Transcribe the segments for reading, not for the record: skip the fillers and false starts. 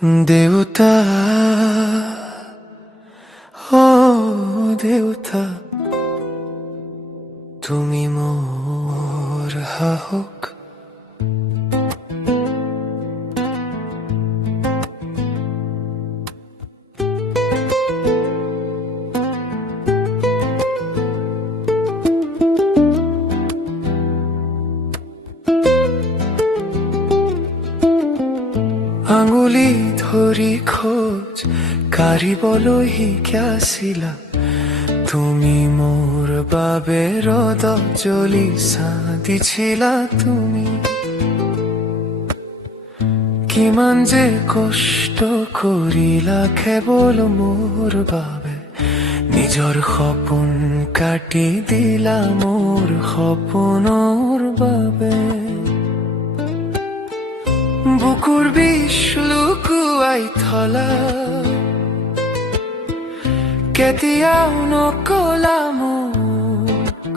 দেউতা, ও দেউতা, তুমি মোৰ হাহক। আঙুলি ধৰি খোজ কাঢ়িবলৈ শিকাইছিলা তুমি মোৰ বাবে ৰ'দ জ্বলি দিছিলা তুমি। কিমান যে কষ্ট কৰিলা কেৱল মোৰ বাবে, নিজৰ সপোন কাটি দিলা মোৰ সপোনৰ বাবে। বুকুৰ বিষ লুকুৱাই থলা, কেতিয়াও নকলা মোক।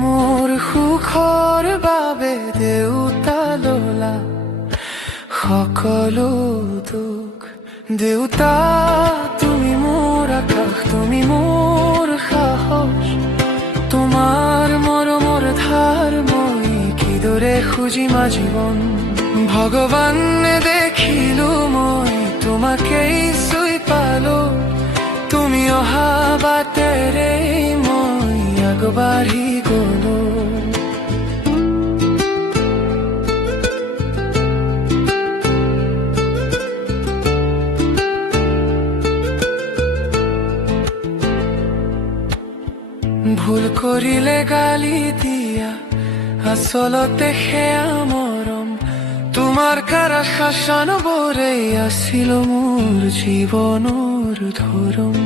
মোৰ সুখৰ বাবে দেউতা ললা সকলো দুখ। দেউতা, তুমি মোৰ আকাশ, তুমি মোৰ সাহস। তোমাৰ মৰমৰ ধাৰ মই কিদৰে খুজিম জীৱন। ভগৱানে দেখিলো মই তোমাকেই চুই পালো, তুমি অহা বাটেৰে মই আগবাঢ়ি গলো। ভুল কৰিলে গালি দিয়া, আচলতে সেয়া মৰম। তোমাৰ কাৰা শাসনবোৰেই আছিল মোৰ জীৱনৰ ধৰম।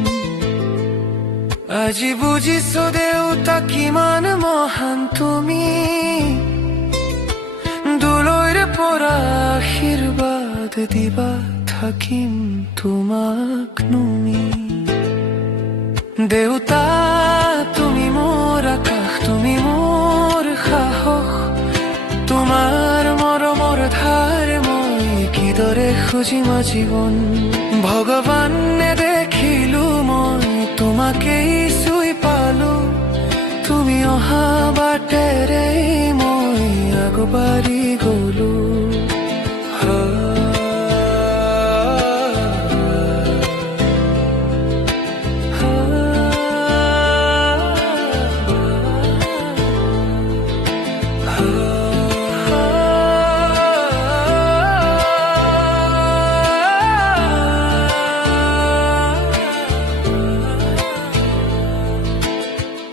আজি বুজিছো দেউতা কিমান মহান তুমি, দূৰৈৰ পৰা আশীৰ্বাদ দিবা থাকিম তোমাক নুমি। দেউতা, তুমি মোৰ আকাশ, তুমি মোৰ সাহস। তোমাৰ মৰমৰ ধাৰ মই কিদৰে খুজিম জীৱন। ভগৱানে দেখিলো মই তোমাকেই চুই পালো, তুমি অহা বাটেৰে মই আগবাঢ়ি গলো।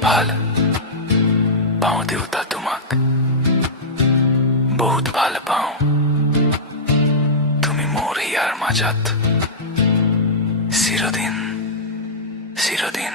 ভাল পাওঁ দেউতা তোমাক, বহুত ভাল পাওঁ। তুমি মোৰ হিয়াৰ মাজত চিৰদিন চিৰদিন।